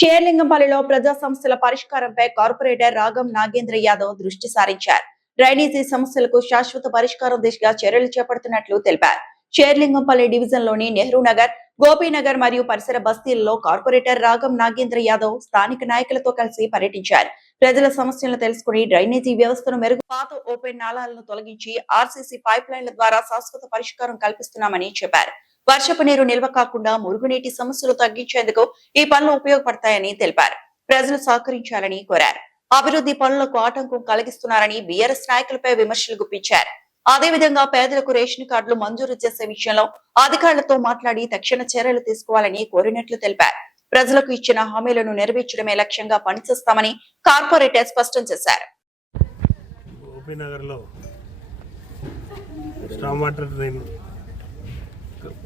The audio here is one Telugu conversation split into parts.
షేర్లింగంపల్లిలో ప్రజా సమస్యల పరిష్కారంపై కార్పొరేటర్ రాగం నాగేంద్ర యాదవ్ దృష్టి సారించారు. డ్రైనేజీ సమస్యలకు శాశ్వత పరిష్కారం దిశగా చర్యలు చేపడుతున్నట్లు తెలిపారు. షేర్లింగంపల్లి డివిజన్ లోని నెహ్రూ నగర్, గోపీనగర్ మరియు పరిసర బస్తీల్లో కార్పొరేటర్ రాగం నాగేంద్ర యాదవ్ స్థానిక నాయకులతో కలిసి పర్యటించారు. ప్రజల సమస్యలను తెలుసుకుని డ్రైనేజీ వ్యవస్థను మెరుగు పాత ఓపెన్ నాళాలను తొలగించి ఆర్సీసీ పైప్ లైన్ల ద్వారా శాశ్వత పరిష్కారం కల్పిస్తున్నామని చెప్పారు. వర్షపు నీరు నిల్వ కాకుండా మురుగునీటి సమస్యలు తగ్గించేందుకు ఈ పనులు ఉపయోగపడతాయని తెలిపారు. ప్రజలు సహకరించాలని కోరారు. అభివృద్ధి పనులకు ఆటంకం కలిగిస్తున్నారని బీఆర్ఎస్ నాయకులపై విమర్శలు గుప్పించారు. అదేవిధంగా పేదలకు రేషన్ కార్డులు మంజూరు చేసే విషయంలో అధికారులతో మాట్లాడి తక్షణ చర్యలు తీసుకోవాలని కోరినట్లు తెలిపారు. ప్రజలకు ఇచ్చిన హామీలను నెరవేర్చడమే లక్ష్యంగా పనిచేస్తామని కార్పొరేటర్ స్పష్టం చేశారు.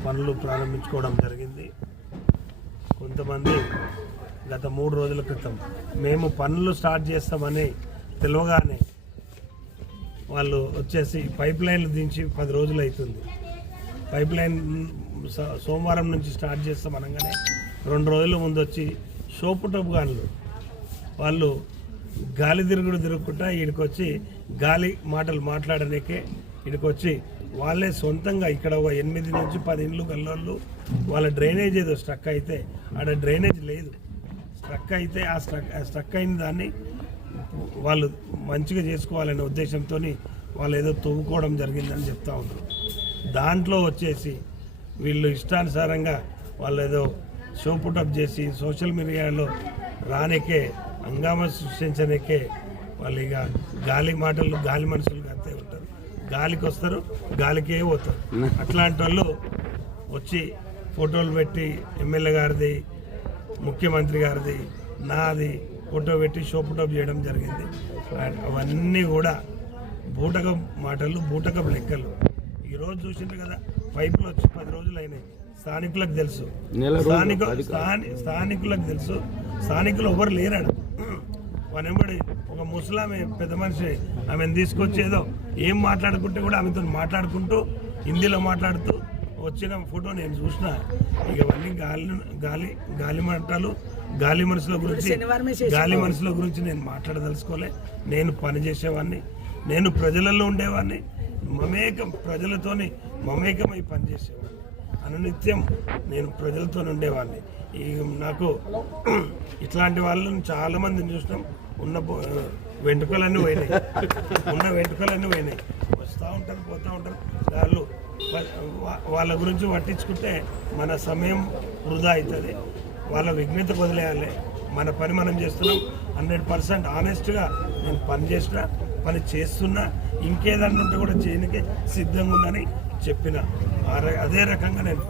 పనులు ప్రారంభించుకోవడం జరిగింది. కొంతమంది గత 3 రోజుల క్రితం మేము పనులు స్టార్ట్ చేస్తామని తెలియగానే వాళ్ళు వచ్చేసి పైప్ లైన్లు దించి 10 రోజులు అవుతుంది. పైప్ లైన్ సోమవారం నుంచి స్టార్ట్ చేస్తాం అనగానే 2 రోజుల ముందు వచ్చి సోపు టబ్ గాన్లు వాళ్ళు గాలి తిరుగుకుంటా వీడికి వచ్చి గాలి మాటలు మాట్లాడడానికే వీడికి వచ్చి వాళ్ళే సొంతంగా ఇక్కడ 8 నుంచి 10 ఇండ్లు గల్లోళ్ళు వాళ్ళ డ్రైనేజ్ ఏదో స్ట్రక్ అయితే ఆడ డ్రైనేజ్ లేదు, స్ట్రక్ అయితే ఆ స్ట్రక్ అయిన దాన్ని వాళ్ళు మంచిగా చేసుకోవాలనే ఉద్దేశంతో వాళ్ళు ఏదో తవ్వుకోవడం జరిగిందని చెప్తా ఉన్నారు. దాంట్లో వచ్చేసి వీళ్ళు ఇష్టానుసారంగా వాళ్ళు ఏదో షో పుటప్ చేసి సోషల్ మీడియాలో రానికే హంగామా సృష్టించనికే వాళ్ళు ఇక గాలి మాటలు గాలి మనుషులు అంతే ఉంటారు. గాలికి వస్తారు, గాలికే పోతారు. అట్లాంటి వాళ్ళు వచ్చి ఫోటోలు పెట్టి ఎమ్మెల్యే గారిది, ముఖ్యమంత్రి గారిది, నాది ఫోటో పెట్టి షోపుటప్ చేయడం జరిగింది. అవన్నీ కూడా బూటకం మాటలు, బూటకం లెక్కలు. ఈరోజు చూసిండ్రు కదా, పైపులు వచ్చి 10 రోజులు అయినాయి. స్థానికులకు తెలుసు, స్థానికులకు తెలుసు, స్థానికులు ఎవరు లేరాడు. వెంబడి ఒక ముసలామె పెద్ద మనిషి ఆమెను తీసుకొచ్చేదో ఏం మాట్లాడుకుంటే కూడా ఆమెతో మాట్లాడుకుంటూ హిందీలో మాట్లాడుతూ వచ్చిన ఫోటో నేను చూసిన. ఇక అవన్నీ గాలి మంటలు, గాలి మనుషుల గురించి నేను మాట్లాడదలుచుకోలే. నేను పనిచేసేవాడిని, నేను ప్రజలలో ఉండేవాడిని, ప్రజలతోని మమేకమై పనిచేసేవాడిని. అనునిత్యం నేను ప్రజలతో ఉండేవాడిని. నాకు ఇట్లాంటి వాళ్ళని చాలామందిని చూసినాం. ఉన్న వెంట్రుకలన్నీ పోయినాయి, వస్తూ ఉంటారు, పోతూ ఉంటారు. వాళ్ళ గురించి పట్టించుకుంటే మన సమయం వృధా అవుతుంది. వాళ్ళ విఘ్నత వదిలేయాలి. మన పని మనం చేస్తున్నాం. 100% ఆనెస్ట్గా నేను పని చేస్తున్నా. ఇంకేదన్నా ఉంటే కూడా చేయడానికి సిద్ధంగా ఉందని చెప్పిన. అదే రకంగా నేను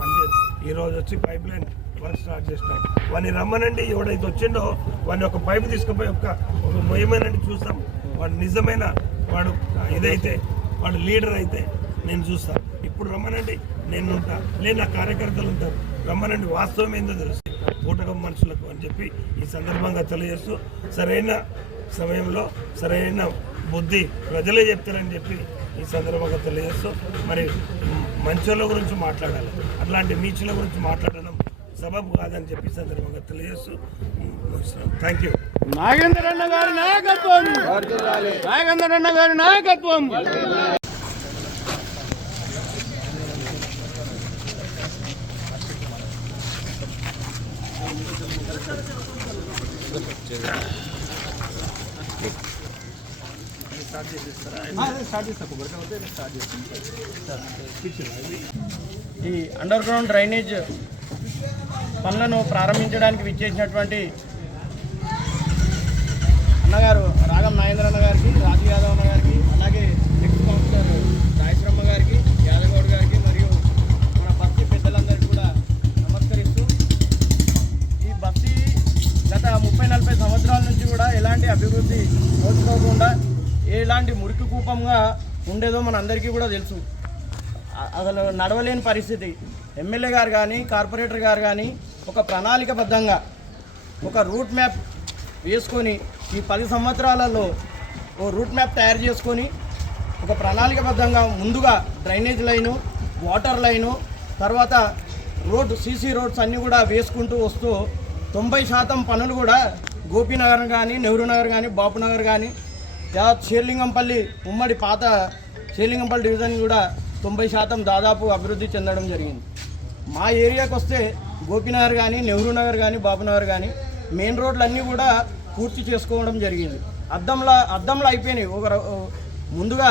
ఈరోజు వచ్చి పైప్ లైన్ వర్క్ స్టార్ట్ చేసినాం. వాడిని రమ్మనండి, ఎవడైతే వచ్చిండో వాడిని ఒక పైపు తీసుకుపోయి ఒక మొయ్యమనండి, చూస్తాం. వాడు నిజమైన వాడు ఇదైతే వాడు లీడర్ అయితే నేను చూస్తాను. ఇప్పుడు రమ్మనండి, నేను ఉంటా. లేదు నా కార్యకర్తలు ఉంటారు, రమ్మనండి. వాస్తవం ఏందో తెలుస్తుంది బూటకం మనుషులకు అని చెప్పి ఈ సందర్భంగా తెలియజేస్తూ, సరైన సమయంలో సరైన బుద్ధి ప్రజలే చెప్తారని చెప్పి ఈ సందర్భంగా తెలియజేస్తూ, మరి మంచోళ్ళ గురించి మాట్లాడాలి, అట్లాంటి నీచుల గురించి మాట్లాడడం సబబు కాదని చెప్పి సందర్భంగా తెలియజేస్తూ థ్యాంక్ యూ. నాగేంద్ర అన్న గారి నాయకత్వం, నాగేంద్ర అన్న గారి నాయకత్వం. ఈ అండర్ గ్రౌండ్ డ్రైనేజ్ పనులను ప్రారంభించడానికి విచ్చేసినటువంటి అన్నగారు రాగం నాగేంద్ర అన్న గారికి, రాజు యాదవ్ అన్న గారికి, అలాగే నెక్స్ట్ కౌన్సిలర్ రాయశ్రమ్మ గారికి, యాదగౌడ్ గారికి మరియు మన బస్తీ పెద్దలందరికీ కూడా నమస్కరిస్తూ, ఈ బస్తీ గత 30-40 సంవత్సరాల నుంచి కూడా ఎలాంటి అభివృద్ధి నోచుకోకుండా ఎలాంటి మురికి కూపంగా ఉండేదో మన అందరికీ కూడా తెలుసు. అసలు నడవలేని పరిస్థితి. ఎమ్మెల్యే గారు కానీ, కార్పొరేటర్ గారు కానీ ఒక ప్రణాళికబద్ధంగా ఒక రూట్ మ్యాప్ వేసుకొని ఈ 10 సంవత్సరాలలో ఓ రూట్ మ్యాప్ తయారు చేసుకొని ఒక ప్రణాళికబద్ధంగా ముందుగా డ్రైనేజ్ లైను, వాటర్ లైను, తర్వాత రోడ్డు, సీసీ రోడ్స్ అన్నీ కూడా వేసుకుంటూ వస్తూ 90% పనులు కూడా గోపీనగర్ కానీ, నెహ్రూ నగర్ కానీ, బాపు నగర్ కానీ, షేర్లింగంపల్లి ఉమ్మడి పాత షేర్లింగంపల్లి డివిజన్ కూడా 90% దాదాపు అభివృద్ధి చెందడం జరిగింది. మా ఏరియాకి వస్తే గోపీనగర్ కానీ, నెహ్రూ నగర్ కానీ, బాపు నగర్ కానీ మెయిన్ రోడ్లన్నీ కూడా పూర్తి చేసుకోవడం జరిగింది. అద్దంలో అయిపోయినాయి. ముందుగా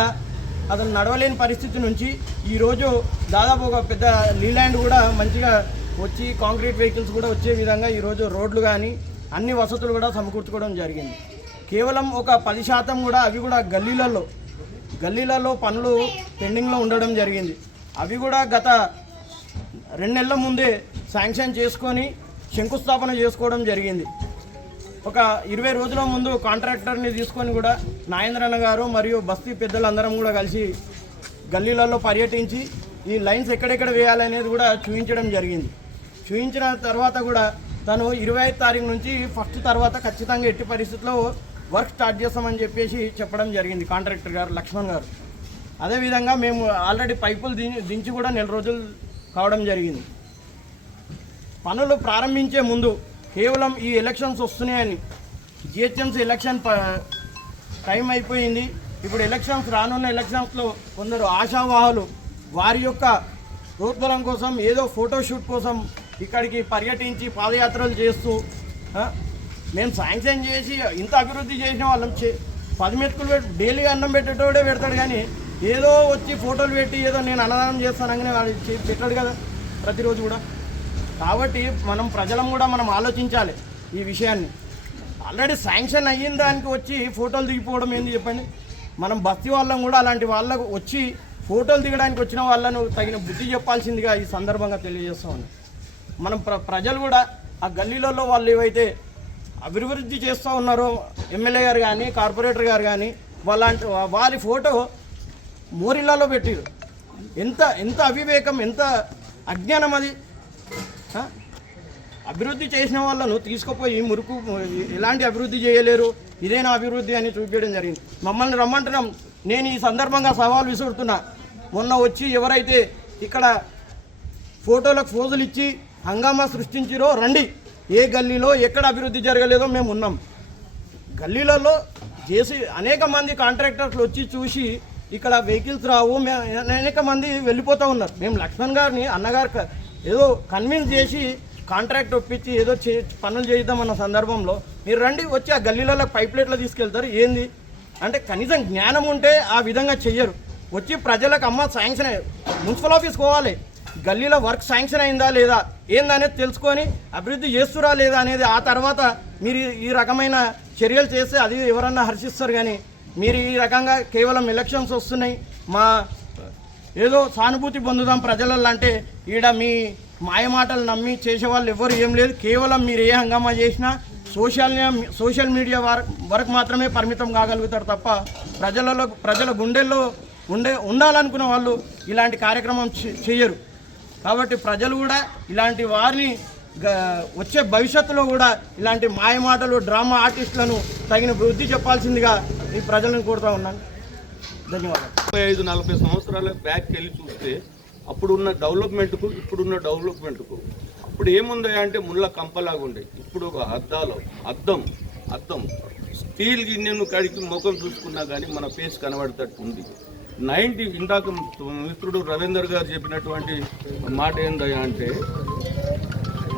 అసలు నడవలేని పరిస్థితి నుంచి ఈరోజు దాదాపు ఒక పెద్ద లీలాండ్ కూడా మంచిగా వచ్చి కాంక్రీట్ వెహికల్స్ కూడా వచ్చే విధంగా ఈరోజు రోడ్లు కానీ అన్ని వసతులు కూడా సమకూర్చుకోవడం జరిగింది. కేవలం ఒక 10% కూడా అవి కూడా గల్లీలలో పనులు పెండింగ్లో ఉండడం జరిగింది. అవి కూడా గత 2 నెలల ముందే శాంక్షన్ చేసుకొని శంకుస్థాపన చేసుకోవడం జరిగింది. ఒక 20 రోజుల ముందు కాంట్రాక్టర్ని తీసుకొని కూడా నాగేంద్రన్న గారు మరియు బస్తీ పెద్దలందరం కూడా కలిసి గల్లీలలో పర్యటించి ఈ లైన్స్ ఎక్కడెక్కడ వేయాలనేది కూడా చూపించడం జరిగింది. చూపించిన తర్వాత కూడా తను 25 తారీఖు నుంచి 1 తర్వాత ఖచ్చితంగా ఎట్టి పరిస్థితుల్లో వర్క్ స్టార్ట్ చేస్తామని చెప్పేసి చెప్పడం జరిగింది కాంట్రాక్టర్ గారు లక్ష్మణ్ గారు. అదేవిధంగా మేము ఆల్రెడీ పైపులు దించి కూడా 1 నెల రోజులు కావడం జరిగింది. పనులు ప్రారంభించే ముందు కేవలం ఈ ఎలక్షన్స్ వస్తున్నాయని, జిహెచ్ఎంసీ ఎలక్షన్ టైం అయిపోయింది, ఇప్పుడు ఎలక్షన్స్ రానున్న ఎలక్షన్స్లో కొందరు ఆశావాహులు వారి యొక్క ప్రోత్బలం కోసం ఏదో ఫోటోషూట్ కోసం ఇక్కడికి పర్యటించి పాదయాత్రలు చేస్తూ మేము శాంక్షన్ చేసి ఇంత అభివృద్ధి చేసిన వాళ్ళం 10 మెతుకులు పెట్టి డైలీ అన్నం పెట్టేటోడే పెడతాడు, కానీ ఏదో వచ్చి ఫోటోలు పెట్టి ఏదో నేను అన్నదానం చేస్తానగానే వాడు పెట్టాడు కదా ప్రతిరోజు కూడా. కాబట్టి మనం ప్రజలం కూడా మనం ఆలోచించాలి ఈ విషయాన్ని. ఆల్రెడీ శాంక్షన్ అయిన దానికి వచ్చి ఫోటోలు దిగిపోవడం ఏంది చెప్పండి. మనం బస్తీ వాళ్ళం కూడా అలాంటి వాళ్ళకు వచ్చి ఫోటోలు దిగడానికి వచ్చిన వాళ్ళను తగిన బుద్ధి చెప్పాల్సిందిగా ఈ సందర్భంగా తెలియజేస్తామని. మనం ప్రజలు కూడా ఆ గల్లీలలో వాళ్ళు ఏవైతే అభివృద్ధి చేస్తూ ఉన్నారో ఎమ్మెల్యే గారు కానీ, కార్పొరేటర్ గారు కానీ వారి ఫోటో మోరిల్లాలో పెట్టారు. ఎంత అవివేకం, ఎంత అజ్ఞానం అది. అభివృద్ధి చేసిన వాళ్ళను తీసుకుపోయి మురుకు ఎలాంటి అభివృద్ధి చేయలేరు, ఇదేనా అభివృద్ధి అని చూపించడం జరిగింది. మమ్మల్ని రమ్మంటున్నాం. నేను ఈ సందర్భంగా సవాల్ విసురుతున్నా. మొన్న వచ్చి ఎవరైతే ఇక్కడ ఫోటోలకు ఫోజులు ఇచ్చి హంగామా సృష్టించారో రండి, ఏ గల్లీలో ఎక్కడ అభివృద్ధి జరగలేదో మేము ఉన్నాం. గల్లీలలో చేసి అనేక మంది కాంట్రాక్టర్లు వచ్చి చూసి ఇక్కడ వెహికల్స్ రావు, అనేక మంది వెళ్ళిపోతూ ఉన్నారు. మేము లక్ష్మణ్ గారిని అన్నగారు ఏదో కన్విన్స్ చేసి కాంట్రాక్ట్ ఒప్పించి ఏదో పనులు చేద్దామన్న సందర్భంలో మీరు రండి, వచ్చి ఆ గల్లీలలో పైప్లైట్లో తీసుకెళ్తారు ఏంది అంటే కనీసం జ్ఞానం ఉంటే ఆ విధంగా చెయ్యరు. వచ్చి ప్రజలకు అమ్మ శాంక్షన్ మున్సిపల్ ఆఫీస్ పోవాలి, గల్లీలో వర్క్ శాంక్షన్ అయిందా లేదా ఏందనేది తెలుసుకొని అభివృద్ధి చేస్తురా లేదా అనేది ఆ తర్వాత మీరు ఈ రకమైన చర్యలు చేస్తే అది ఎవరన్నా హర్షిస్తారు. కానీ మీరు ఈ రకంగా కేవలం ఎలక్షన్స్ వస్తున్నాయి మా ఏదో సానుభూతి పొందుదాం ప్రజలలో అంటే ఈడ మీ మాయమాటలు నమ్మి చేసేవాళ్ళు ఎవరు ఏం లేదు. కేవలం మీరు ఏ హంగామా చేసినా సోషల్ మీడియా వరకు మాత్రమే పరిమితం కాగలుగుతారు తప్ప ప్రజల గుండెల్లో ఉండాలనుకున్న వాళ్ళు ఇలాంటి కార్యక్రమం చేయరు. కాబట్టి ప్రజలు కూడా ఇలాంటి వారిని వచ్చే భవిష్యత్తులో కూడా ఇలాంటి మాయమాటలు డ్రామా ఆర్టిస్టులను తగిన బుద్ధి చెప్పాల్సిందిగా ఈ ప్రజలను కోరుతూ ఉన్నాను. ధన్యవాదాలు. 35-40 సంవత్సరాల బ్యాక్ వెళ్ళి చూస్తే అప్పుడున్న డెవలప్మెంట్కు ఇప్పుడున్న డెవలప్మెంట్కు ఇప్పుడు ఏముంది అంటే ముళ్ళ కంపలాగా ఉండే, ఇప్పుడు ఒక అద్దం స్టీల్ గిన్నెను కడిగి ముఖం చూసుకున్నా కానీ మన ఫేస్ కనబడేటట్టు ఉంది. ఇందాక మిత్రుడు రవీందర్ గారు చెప్పినటువంటి మాట ఏందయ్యా అంటే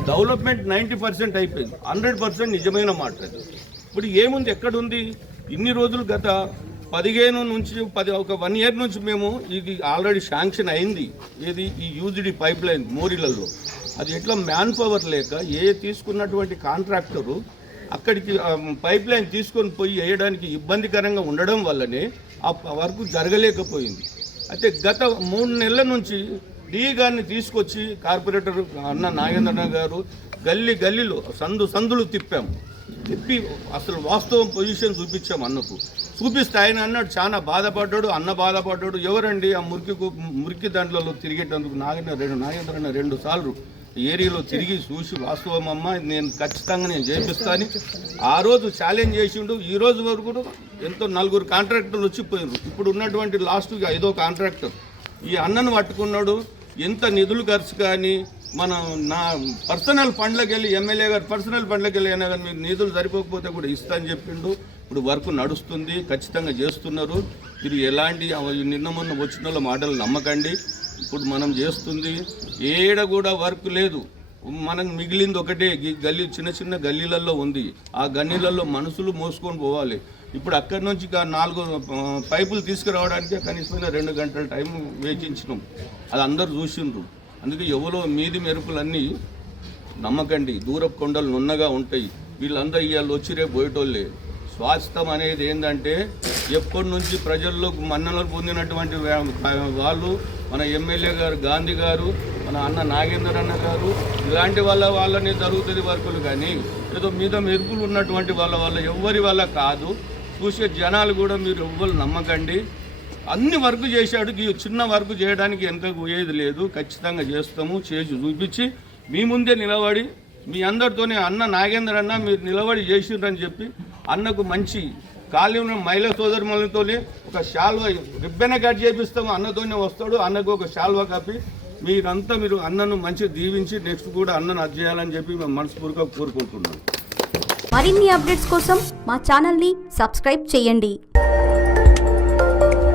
డెవలప్మెంట్ 90% అయిపోయింది, 100% నిజమైన మాట అది. ఇప్పుడు ఏముంది, ఎక్కడుంది? ఇన్ని రోజులు గత 15 నుంచి ఒక 1 ఇయర్ నుంచి మేము ఇది ఆల్రెడీ శాంక్షన్ అయింది. ఏది ఈ యూజిడి పైప్ లైన్ మోరీలలో అది ఎట్లా మ్యాన్ పవర్ లేక తీసుకున్నటువంటి కాంట్రాక్టరు అక్కడికి పైప్ లైన్ తీసుకొని పోయి వేయడానికి ఇబ్బందికరంగా ఉండడం వల్లనే ఆ వర్క్ జరగలేకపోయింది. అయితే గత 3 నెలల నుంచి డి గారిని తీసుకొచ్చి కార్పొరేటర్ అన్న నాగేంద్రన్న గారు గల్లీలో సందులు తిప్పి అసలు వాస్తవం పొజిషన్ చూపించాం. అన్నకు చూపిస్తే ఆయన అన్నాడు చాలా బాధపడ్డాడు, అన్న బాధపడ్డాడు. ఎవరండి ఆ మురికి దాంట్లో తిరిగేటందుకు నాగేంద్రన్న 2 సార్లు ఏరియాలో తిరిగి చూసి వాస్తవం అమ్మ నేను ఖచ్చితంగా నేను చేపిస్తాను ఆ రోజు ఛాలెంజ్ చేసిండు. ఈ రోజు వరకు ఎంతో 4 కాంట్రాక్టర్లు వచ్చిపోయారు. ఇప్పుడు ఉన్నటువంటి లాస్ట్ 5వ కాంట్రాక్టర్ ఈ అన్నను పట్టుకున్నాడు. ఎంత నిధులు ఖర్చు కానీ మన నా పర్సనల్ ఫండ్లోకి వెళ్ళి ఎమ్మెల్యే గారు పర్సనల్ ఫండ్లోకి వెళ్ళి అయినా కానీ మీకు నిధులు సరిపోకపోతే కూడా ఇస్తా అని చెప్పిండు. ఇప్పుడు వర్క్ నడుస్తుంది, ఖచ్చితంగా చేస్తున్నారు. మీరు ఎలాంటి నిన్న మొన్న వచ్చిన వాళ్ళ మాటలు నమ్మకండి. ఇప్పుడు మనం చేస్తుంది ఏడ కూడా వర్క్ లేదు. మనకు మిగిలింది ఒకటే, ఈ గల్లీ చిన్న చిన్న గల్లీలలో ఉంది. ఆ గల్లీలలో మనుషులు మోసుకొని పోవాలి. ఇప్పుడు అక్కడి నుంచి 4 పైపులు తీసుకురావడానికి కనీసమైన 2 గంటల టైం వేచించినాం. అది అందరు చూసిండ్రు. అందుకే ఎవరో మీది మెరుపులన్నీ నమ్మకండి. దూరపు కొండలు నున్నగా ఉంటాయి. వీళ్ళందరూ ఇవాళ వచ్చి రేపు పోయేటోళ్ళే. స్వాస్థ్యం అనేది ఏంటంటే ఎప్పటి నుంచి ప్రజల్లో మన్ననలు పొందినటువంటి వాళ్ళు మన ఎమ్మెల్యే గారు గాంధీ గారు, మన అన్న నాగేందర్ అన్న గారు, ఇలాంటి వాళ్ళనే జరుగుతుంది వర్కులు. కానీ ఏదో మీద మెరుపులు ఉన్నటువంటి వాళ్ళ ఎవ్వరి వల్ల కాదు. చూసే జనాలు కూడా మీరు ఎవ్వరు నమ్మకండి. అన్ని వర్క్ చేశాడు. ఈ చిన్న వర్క్ చేయడానికి వెనక పోయేది లేదు. ఖచ్చితంగా చేస్తాము. చేసి చూపించి మీ ముందే నిలబడి మీ అందరితోనే అన్న నాగేందర్ అన్న మీరు నిలబడి చేసిండ్రని చెప్పి అన్నకు మంచి ఖాళీ ఉన్న మహిళా సోదరులతోనే ఒక శాల్వా రిబ్బెన కట్ చేపిస్తాము. అన్నతోనే వస్తాడు. అన్నకు ఒక శాల్వా కప్పి మీరు అన్నను మంచిగా దీవించి నెక్స్ట్ కూడా అన్నను అది చేయాలని చెప్పి మేము మనస్ఫూర్తిగా కోరుకుంటున్నాం. మరిన్ని అప్డేట్స్ కోసం మా ఛానల్ని సబ్స్క్రైబ్ చేయండి.